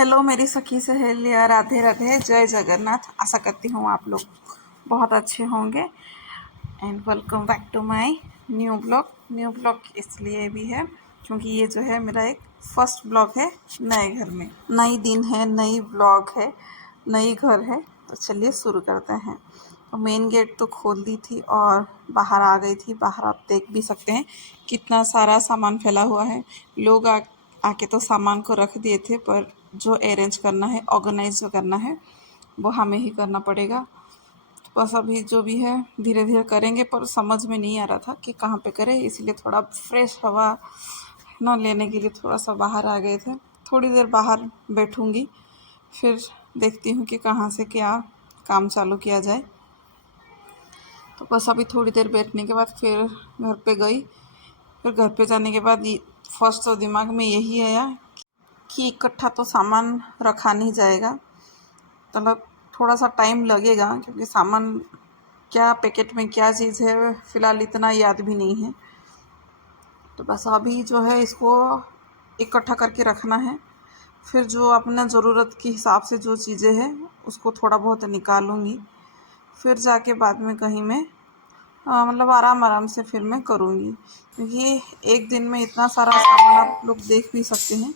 Hello मेरी सखी सहेलियाँ, राधे राधे, जय जगन्नाथ। आशा करती हूँ आप लोग बहुत अच्छे होंगे and welcome back to my new blog इसलिए भी है क्योंकि ये जो है मेरा एक फर्स्ट ब्लॉग है नए घर में। नई दिन है, नई ब्लॉग है, नई घर है। तो चलिए शुरू करते हैं। तो मेन गेट तो खोल दी थी और बाहर आ गई थी। बाहर आप देख भी सकते हैं कितना सारा सामान फैला हुआ है। लोग आके तो सामान को रख दिए थे, पर जो अरेंज करना है, ऑर्गेनाइज जो करना है, वो हमें ही करना पड़ेगा। तो बस अभी जो भी है धीरे धीरे करेंगे, पर समझ में नहीं आ रहा था कि कहाँ पे करें, इसलिए थोड़ा फ्रेश हवा ना लेने के लिए थोड़ा सा बाहर आ गए थे। थोड़ी देर बाहर बैठूंगी, फिर देखती हूँ कि कहाँ से क्या काम चालू किया जाए। तो बस अभी थोड़ी देर बैठने के बाद फिर घर पे गई। फिर घर पे जाने के बाद फर्स्ट तो दिमाग में यही आया कि इकट्ठा तो सामान रखा नहीं जाएगा, मतलब थोड़ा सा टाइम लगेगा क्योंकि सामान क्या पैकेट में क्या चीज़ है फ़िलहाल इतना याद भी नहीं है। तो बस अभी जो है इसको इकट्ठा करके रखना है। फिर जो अपना ज़रूरत के हिसाब से जो चीज़ें हैं उसको थोड़ा बहुत निकालूंगी। फिर जाके बाद में कहीं मैं मतलब आराम आराम से फिर मैं करूँगी, क्योंकि एक दिन में इतना सारा सामान आप लोग देख भी सकते हैं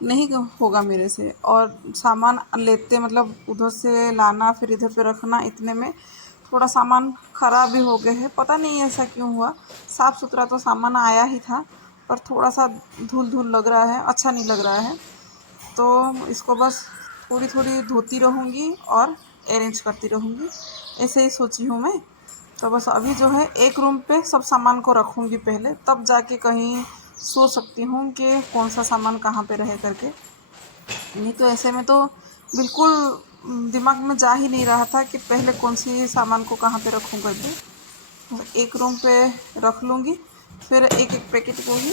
नहीं होगा मेरे से। और सामान लेते मतलब उधर से लाना फिर इधर पे रखना, इतने में थोड़ा सामान ख़राब भी हो गए हैं। पता नहीं ऐसा क्यों हुआ। साफ़ सुथरा तो सामान आया ही था, पर थोड़ा सा धूल धूल लग रहा है, अच्छा नहीं लग रहा है। तो इसको बस थोड़ी थोड़ी धोती रहूँगी और अरेंज करती रहूँगी, ऐसे ही सोची हूँ मैं। तो बस अभी जो है एक रूम पे सब सामान को रखूँगी पहले, तब जाके कहीं सोच सकती हूँ कि कौन सा सामान कहाँ पे रहे करके। नहीं तो ऐसे में तो बिल्कुल दिमाग में जा ही नहीं रहा था कि पहले कौन सी सामान को कहाँ पे रखूँ करके। बस एक रूम पे रख लूँगी, फिर एक एक पैकेट को ही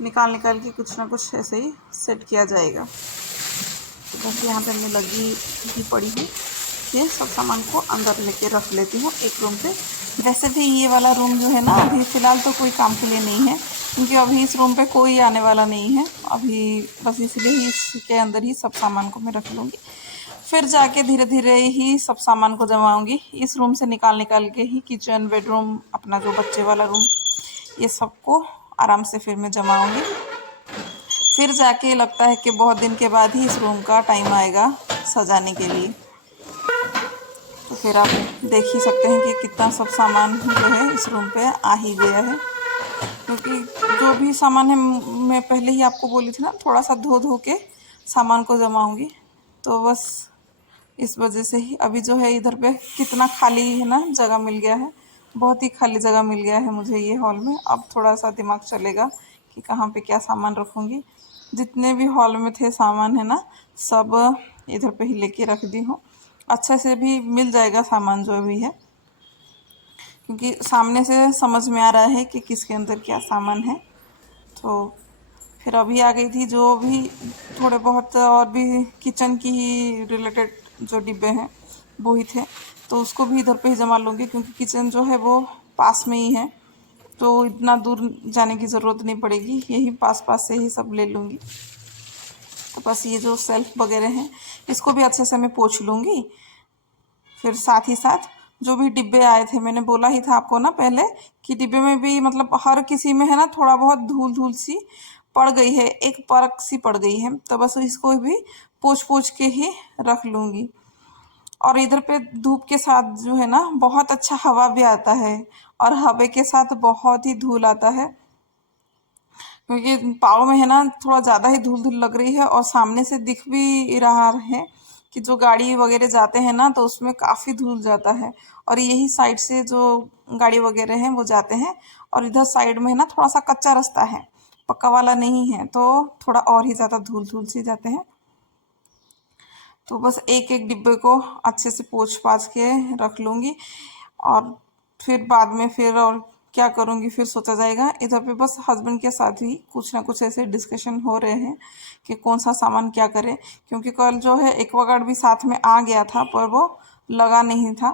निकाल निकाल के कुछ ना कुछ ऐसे ही सेट किया जाएगा। तो बस यहाँ पे मैं लगी ही पड़ी हूँ कि सब सामान को अंदर लेके रख लेती हूँ एक रूम पे। वैसे भी ये वाला रूम जो है ना अभी फ़िलहाल तो कोई काम के लिए नहीं है, क्योंकि अभी इस रूम पे कोई आने वाला नहीं है अभी। बस इसलिए ही इसके अंदर ही सब सामान को मैं रख लूँगी। फिर जाके धीरे धीरे ही सब सामान को जमाऊँगी। इस रूम से निकाल निकाल के ही किचन, बेडरूम, अपना जो बच्चे वाला रूम, ये सबको आराम से फिर मैं जमाऊँगी। फिर जाके लगता है कि बहुत दिन के बाद ही इस रूम का टाइम आएगा सजाने के लिए। तो फिर आप देख ही सकते हैं कि कितना सब सामान जो है इस रूम पे आ ही गया है, क्योंकि जो भी सामान है मैं पहले ही आपको बोली थी ना, थोड़ा सा धो धो के सामान को जमाऊंगी। तो बस इस वजह से ही अभी जो है इधर पे कितना खाली है ना, जगह मिल गया है। बहुत ही खाली जगह मिल गया है मुझे ये हॉल में। अब थोड़ा सा दिमाग चलेगा कि कहाँ पे क्या सामान रखूँगी। जितने भी हॉल में थे सामान है ना, सब इधर पे ही लेके रख दी हूँ। अच्छे से भी मिल जाएगा सामान जो भी है, क्योंकि सामने से समझ में आ रहा है कि किसके अंदर क्या सामान है। तो फिर अभी आ गई थी जो भी थोड़े बहुत और भी किचन की ही रिलेटेड जो डिब्बे हैं वो ही थे, तो उसको भी इधर पे ही जमा लूँगी, क्योंकि किचन जो है वो पास में ही है, तो इतना दूर जाने की ज़रूरत नहीं पड़ेगी, यही पास पास से ही सब ले लूँगी। तो बस ये जो सेल्फ वगैरह हैं इसको भी अच्छे से मैं पोंछ लूँगी। फिर साथ ही साथ जो भी डिब्बे आए थे, मैंने बोला ही था आपको ना पहले कि डिब्बे में भी मतलब हर किसी में है ना थोड़ा बहुत धूल धूल सी पड़ गई है, एक परत सी पड़ गई है। तो बस इसको भी पोंछ पोंछ के ही रख लूँगी। और इधर पे धूप के साथ जो है ना बहुत अच्छा हवा भी आता है, और हवा के साथ बहुत ही धूल आता है, क्योंकि पाव में है ना थोड़ा ज़्यादा ही धूल धूल लग रही है। और सामने से दिख भी रहा है कि जो गाड़ी वगैरह जाते हैं ना तो उसमें काफ़ी धूल जाता है, और यही साइड से जो गाड़ी वगैरह हैं वो जाते हैं। और इधर साइड में है ना थोड़ा सा कच्चा रास्ता है, पक्का वाला नहीं है, तो थोड़ा और ही ज़्यादा धूल धूल से जाते हैं। तो बस एक एक डिब्बे को अच्छे से पोंछ पाछ के रख लूँगी, और फिर बाद में फिर और क्या करूँगी फिर सोचा जाएगा। इधर पे बस हस्बैंड के साथ ही कुछ ना कुछ ऐसे डिस्कशन हो रहे हैं कि कौन सा सामान क्या करें, क्योंकि कल जो है एक्वागार्ड भी साथ में आ गया था पर वो लगा नहीं था।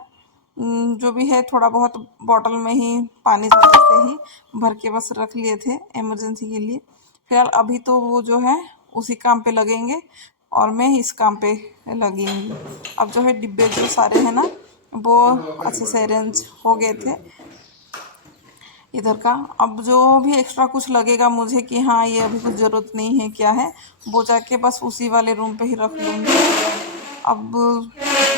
जो भी है थोड़ा बहुत बॉटल में ही पानी जल्दी से ही भर के बस रख लिए थे इमरजेंसी के लिए। फिलहाल अभी तो वो जो है उसी काम पे लगेंगे। और मैं इस काम पे लगी हूँ। अब जो है डिब्बे जो सारे हैं ना वो अच्छे से अरेंज हो गए थे इधर का। अब जो भी एक्स्ट्रा कुछ लगेगा मुझे कि हाँ ये अभी कुछ ज़रूरत नहीं है क्या है, वो जाके बस उसी वाले रूम पे ही रख लूँगी। अब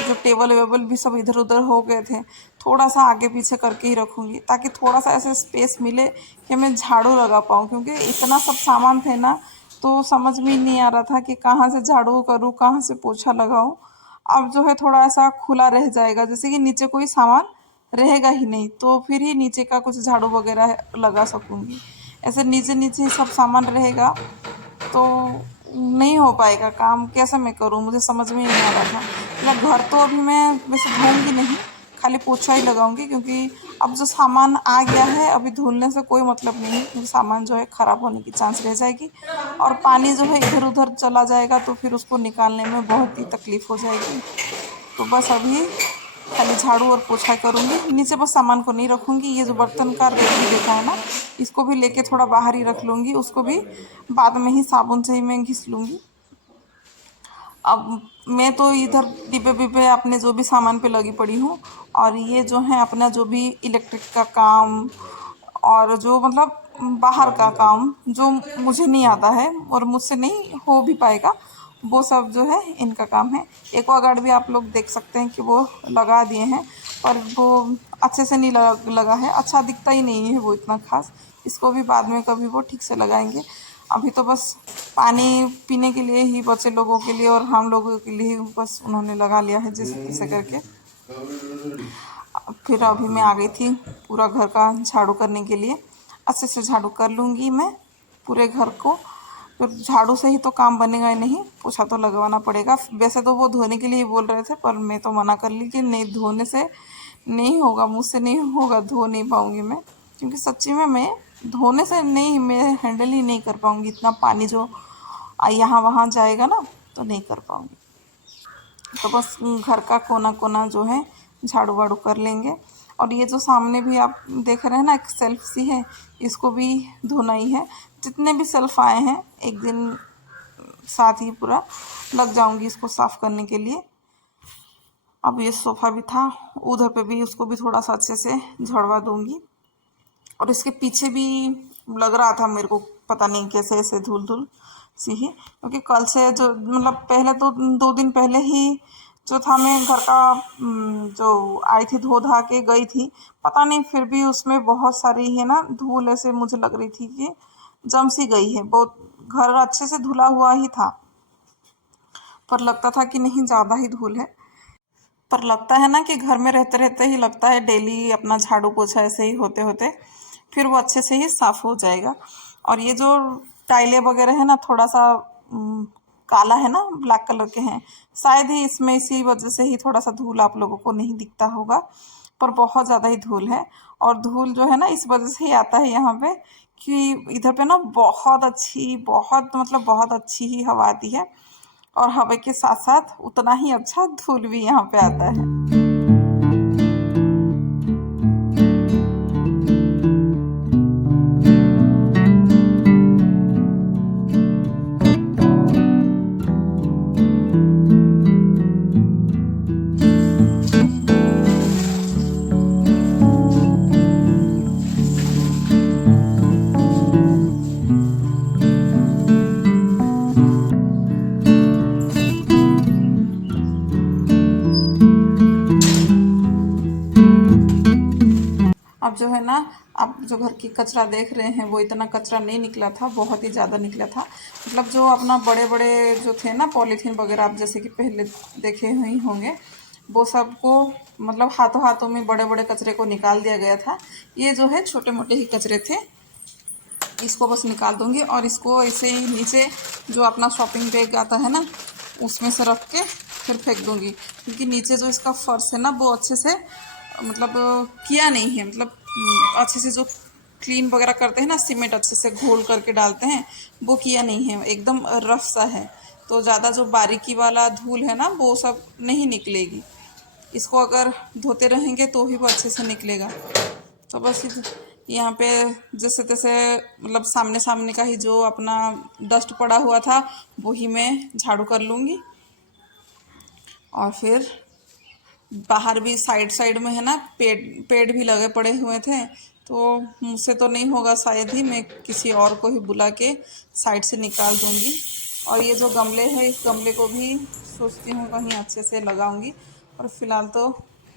जो टेबल वेबल भी सब इधर उधर हो गए थे, थोड़ा सा आगे पीछे करके ही रखूँगी ताकि थोड़ा सा ऐसे स्पेस मिले कि मैं झाड़ू लगा पाऊँ, क्योंकि इतना सब सामान थे ना तो समझ में ही नहीं आ रहा था कि कहाँ से झाड़ू करूँ, कहाँ से पोछा लगाऊँ। अब जो है थोड़ा ऐसा खुला रह जाएगा, जैसे कि नीचे कोई सामान रहेगा ही नहीं तो फिर ही नीचे का कुछ झाड़ू वगैरह लगा सकूँगी। ऐसे नीचे नीचे ही सब सामान रहेगा तो नहीं हो पाएगा काम, कैसे मैं करूँ मुझे समझ में ही नहीं आ रहा था। मतलब घर तो अभी मैं वैसे धोऊंगी नहीं, खाली पोछा ही लगाऊंगी, क्योंकि अब जो सामान आ गया है अभी धुलने से कोई मतलब नहीं है, क्योंकि सामान जो है ख़राब होने की चांस रह जाएगी और पानी जो है इधर उधर चला जाएगा तो फिर उसको निकालने में बहुत ही तकलीफ़ हो जाएगी। तो बस अभी खाली झाड़ू और पोछा करूँगी, नीचे बस सामान को नहीं रखूँगी। ये जो बर्तन का रेक भी देखा है ना, इसको भी लेके थोड़ा बाहर ही रख लूँगी, उसको भी बाद में ही साबुन से ही मैं घिस लूँगी। अब मैं तो इधर डिब्बे विब्बे अपने जो भी सामान पे लगी पड़ी हूँ, और ये जो है अपना जो भी इलेक्ट्रिक का काम और जो मतलब बाहर का काम जो मुझे नहीं आता है और मुझसे नहीं हो भी पाएगा, वो सब जो है इनका काम है। एक्वागार्ड भी आप लोग देख सकते हैं कि वो लगा दिए हैं, पर वो अच्छे से नहीं लगा है, अच्छा दिखता ही नहीं है वो इतना खास। इसको भी बाद में कभी वो ठीक से लगाएंगे। अभी तो बस पानी पीने के लिए ही बच्चे लोगों के लिए और हम लोगों के लिए बस उन्होंने लगा लिया है जैसे तैसे करके। फिर अभी मैं आ गई थी पूरा घर का झाड़ू करने के लिए। अच्छे से झाड़ू कर लूँगी मैं पूरे घर को। फिर झाड़ू से ही तो काम बनेगा ही नहीं, पोछा तो लगवाना पड़ेगा। वैसे तो वो धोने के लिए ही बोल रहे थे, पर मैं तो मना कर ली कि नहीं, धोने से नहीं होगा, मुझसे नहीं होगा, धो नहीं पाऊँगी मैं, क्योंकि सच्ची में मैं धोने से नहीं, मैं हैंडल ही नहीं कर पाऊँगी। इतना पानी जो यहाँ वहाँ जाएगा ना तो नहीं कर पाऊँगी। तो बस घर का कोना कोना जो है झाड़ू वाड़ू कर लेंगे। और ये जो सामने भी आप देख रहे हैं ना, एक सेल्फ सी है, इसको भी धोना ही है। जितने भी सेल्फ आए हैं एक दिन साथ ही पूरा लग जाऊंगी इसको साफ करने के लिए। अब ये सोफ़ा भी था, उधर पे भी उसको भी थोड़ा सा अच्छे से झड़वा दूंगी। और इसके पीछे भी लग रहा था मेरे को, पता नहीं कैसे ऐसे धूल धूल सी ही, क्योंकि कल से जो मतलब पहले तो 2 दिन पहले ही जो था, मैं घर का जो आई थी धो धा के गई थी, पता नहीं फिर भी उसमें बहुत सारी है ना धूल, ऐसे मुझे लग रही थी कि जम सी गई है। बहुत घर अच्छे से धुला हुआ ही था, पर लगता था कि नहीं ज़्यादा ही धूल है। पर लगता है ना कि घर में रहते रहते ही लगता है डेली अपना झाड़ू पोछा ऐसे ही होते होते फिर वो अच्छे से ही साफ़ हो जाएगा। और ये जो टाइलें वगैरह है ना, थोड़ा सा काला है ना, ब्लैक कलर के हैं, शायद ही इसमें इसी वजह से ही थोड़ा सा धूल आप लोगों को नहीं दिखता होगा, पर बहुत ज़्यादा ही धूल है। और धूल जो है ना इस वजह से ही आता है यहाँ पे कि इधर पे ना बहुत अच्छी, बहुत मतलब बहुत अच्छी ही हवा आती है, और हवा के साथ साथ उतना ही अच्छा धूल भी यहाँ पे आता है। अब जो है ना, आप जो घर की कचरा देख रहे हैं वो इतना कचरा नहीं निकला था, बहुत ही ज़्यादा निकला था। मतलब जो अपना बड़े बड़े जो थे ना पॉलीथीन वगैरह, आप जैसे कि पहले देखे ही होंगे, वो सबको मतलब हाथों हाथों में बड़े बड़े कचरे को निकाल दिया गया था। ये जो है छोटे मोटे ही कचरे थे, इसको बस निकाल दूंगी और इसको ऐसे ही नीचे जो अपना शॉपिंग बैग आता है ना उसमें से रख के फिर फेंक दूंगी, क्योंकि नीचे जो इसका फर्श है ना वो अच्छे से मतलब किया नहीं है। मतलब अच्छे से जो क्लीन वगैरह करते हैं ना, सीमेंट अच्छे से घोल करके डालते हैं, वो किया नहीं है, एकदम रफ सा है। तो ज़्यादा जो बारीकी वाला धूल है ना वो सब नहीं निकलेगी, इसको अगर धोते रहेंगे तो ही वो अच्छे से निकलेगा। तो बस यहाँ पे जैसे तैसे मतलब सामने सामने का ही जो अपना डस्ट पड़ा हुआ था वही मैं झाड़ू कर लूँगी। और फिर बाहर भी साइड साइड में है ना पेड़ पेड़ भी लगे पड़े हुए थे, तो मुझसे तो नहीं होगा, शायद ही मैं किसी और को ही बुला के साइड से निकाल दूंगी। और ये जो गमले हैं इस गमले को भी सोचती हूँ कहीं अच्छे से लगाऊंगी। और फिलहाल तो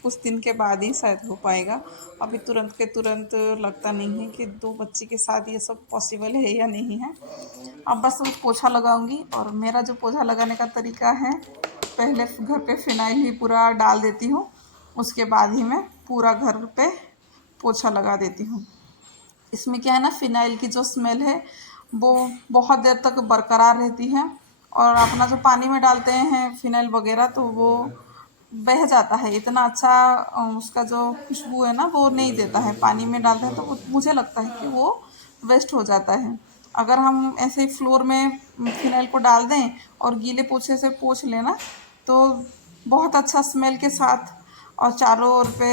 कुछ दिन के बाद ही शायद हो पाएगा, अभी तुरंत के तुरंत लगता नहीं है कि 2 बच्ची के साथ ये सब पॉसिबल है या नहीं है। अब बस पोछा लगाऊंगी। और मेरा जो पोछा लगाने का तरीका है, पहले घर पे फिनाइल ही पूरा डाल देती हूँ, उसके बाद ही मैं पूरा घर पे पोछा लगा देती हूँ। इसमें क्या है ना, फिनाइल की जो स्मेल है वो बहुत देर तक बरकरार रहती है। और अपना जो पानी में डालते हैं फिनाइल वगैरह तो वो बह जाता है, इतना अच्छा उसका जो खुशबू है ना वो नहीं देता है। पानी में डालते हैं तो मुझे लगता है कि वो वेस्ट हो जाता है। अगर हम ऐसे ही फ्लोर में फिनाइल को डाल दें और गीले पोछे से पोछ लेना तो बहुत अच्छा स्मेल के साथ और चारों ओर पे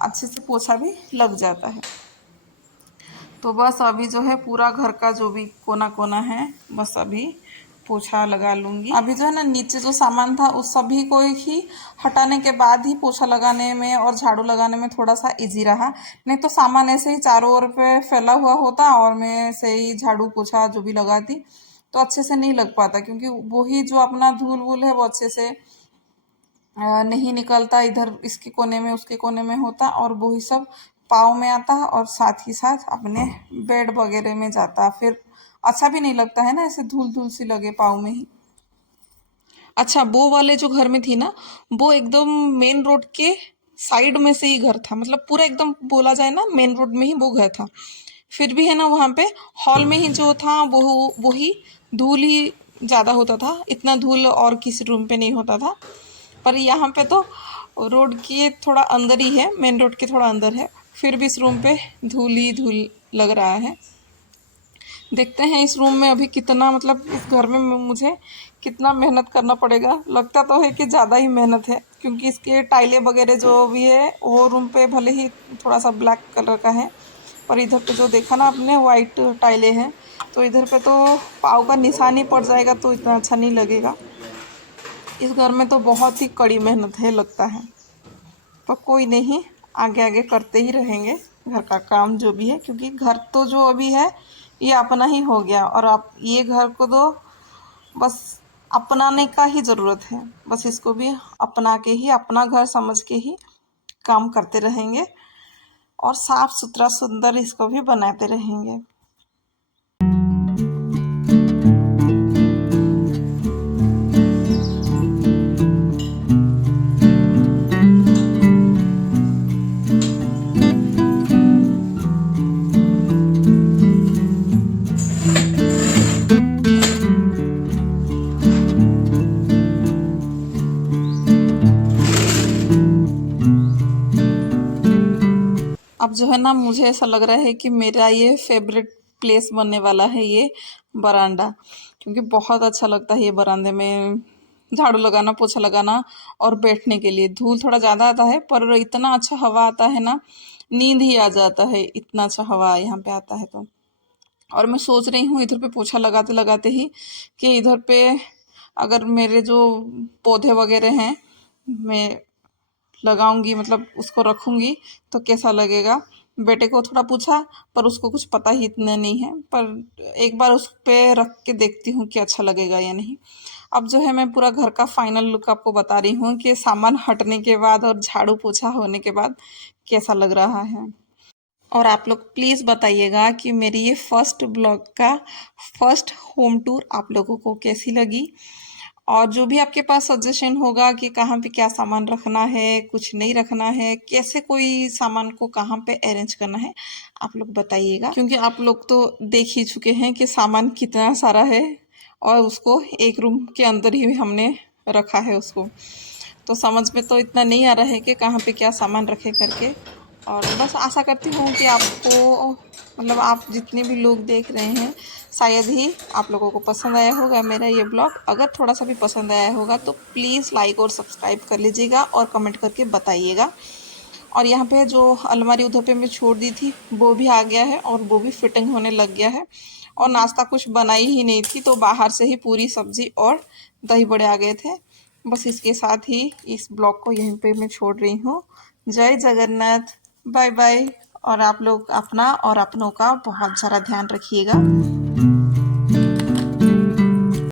अच्छे से पोछा भी लग जाता है। तो बस अभी जो है पूरा घर का जो भी कोना कोना है बस अभी पोछा लगा लूँगी। अभी जो है ना नीचे जो सामान था उस सभी को ही हटाने के बाद ही पोछा लगाने में और झाड़ू लगाने में थोड़ा सा इजी रहा। नहीं तो सामान ऐसे ही चारों ओर पे फैला हुआ होता और मैं ऐसे ही झाड़ू पोछा जो भी लगाती तो अच्छे से नहीं लग पाता, क्योंकि वही जो अपना धूल वूल है वो अच्छे से नहीं निकलता, इधर इसके कोने में उसके कोने में होता और वही सब पाँव में आता है और साथ ही साथ अपने बेड वगैरह में जाता। फिर अच्छा भी नहीं लगता है ना, ऐसे धूल धूल सी लगे पाँव में ही। अच्छा, वो वाले जो घर में थी ना वो एकदम मेन रोड के साइड में से ही घर था, मतलब पूरा एकदम बोला जाए ना मेन रोड में ही वो घर था। फिर भी है ना वहाँ पे हॉल में ही जो था वो वही धूल ही ज़्यादा होता था, इतना धूल और किसी रूम पे नहीं होता था। पर यहाँ पे तो रोड के थोड़ा अंदर ही है, मेन रोड के थोड़ा अंदर है, फिर भी इस रूम पे धूल ही धूल लग रहा है। देखते हैं इस रूम में अभी कितना, मतलब इस घर में मुझे कितना मेहनत करना पड़ेगा। लगता तो है कि ज़्यादा ही मेहनत है, क्योंकि इसके टाइलें वगैरह जो भी है वो रूम पे भले ही थोड़ा सा ब्लैक कलर का है, पर इधर पे जो देखा ना आपने वाइट टाइलें हैं, तो इधर पे तो पाँव का निशान ही पड़ जाएगा तो इतना अच्छा नहीं लगेगा। इस घर में तो बहुत ही कड़ी मेहनत है लगता है, पर कोई नहीं, आगे आगे करते ही रहेंगे घर का काम जो भी है, क्योंकि घर तो जो अभी है ये अपना ही हो गया और आप ये घर को तो बस अपनाने का ही ज़रूरत है। बस इसको भी अपना के ही, अपना घर समझ के ही काम करते रहेंगे और साफ सुथरा सुंदर इसको भी बनाते रहेंगे। अब जो है ना मुझे ऐसा लग रहा है कि मेरा ये फेवरेट प्लेस बनने वाला है ये बरामदा, क्योंकि बहुत अच्छा लगता है ये बरामदे में झाड़ू लगाना पोछा लगाना। और बैठने के लिए धूल थोड़ा ज़्यादा आता है पर इतना अच्छा हवा आता है ना, नींद ही आ जाता है, इतना अच्छा हवा यहाँ पे आता है तो। और मैं सोच रही हूँ इधर पे पोछा लगाते लगाते ही कि इधर पे अगर मेरे जो पौधे वगैरह हैं मैं लगाऊंगी, मतलब उसको रखूंगी तो कैसा लगेगा। बेटे को थोड़ा पूछा पर उसको कुछ पता ही इतना नहीं है, पर एक बार उस पे रख के देखती हूँ कि अच्छा लगेगा या नहीं। अब जो है मैं पूरा घर का फाइनल लुक आपको बता रही हूँ कि सामान हटने के बाद और झाड़ू पोछा होने के बाद कैसा लग रहा है। और आप लोग प्लीज़ बताइएगा कि मेरी ये फर्स्ट ब्लॉग का फर्स्ट होम टूर आप लोगों को कैसी लगी। और जो भी आपके पास सजेशन होगा कि कहाँ पे क्या सामान रखना है, कुछ नहीं रखना है, कैसे कोई सामान को कहाँ पे अरेंज करना है, आप लोग बताइएगा, क्योंकि आप लोग तो देख ही चुके हैं कि सामान कितना सारा है और उसको एक रूम के अंदर ही हमने रखा है उसको। तो समझ में तो इतना नहीं आ रहा है कि कहाँ पे क्या सामान रखे करके। और बस आशा करती हूँ कि आपको, मतलब आप जितने भी लोग देख रहे हैं शायद ही आप लोगों को पसंद आया होगा मेरा ये ब्लॉग। अगर थोड़ा सा भी पसंद आया होगा तो प्लीज़ लाइक और सब्सक्राइब कर लीजिएगा और कमेंट करके बताइएगा। और यहाँ पे जो अलमारी उधर पे मैं छोड़ दी थी वो भी आ गया है और वो भी फिटिंग होने लग गया है। और नाश्ता कुछ बनाई ही नहीं थी तो बाहर से ही पूरी सब्जी और दही बड़े आ गए थे। बस इसके साथ ही इस ब्लॉग को यहीं पे मैं छोड़ रही हूँ। जय जगन्नाथ, बाय बाय। और आप लोग अपना और अपनों का बहुत सारा ध्यान रखिएगा।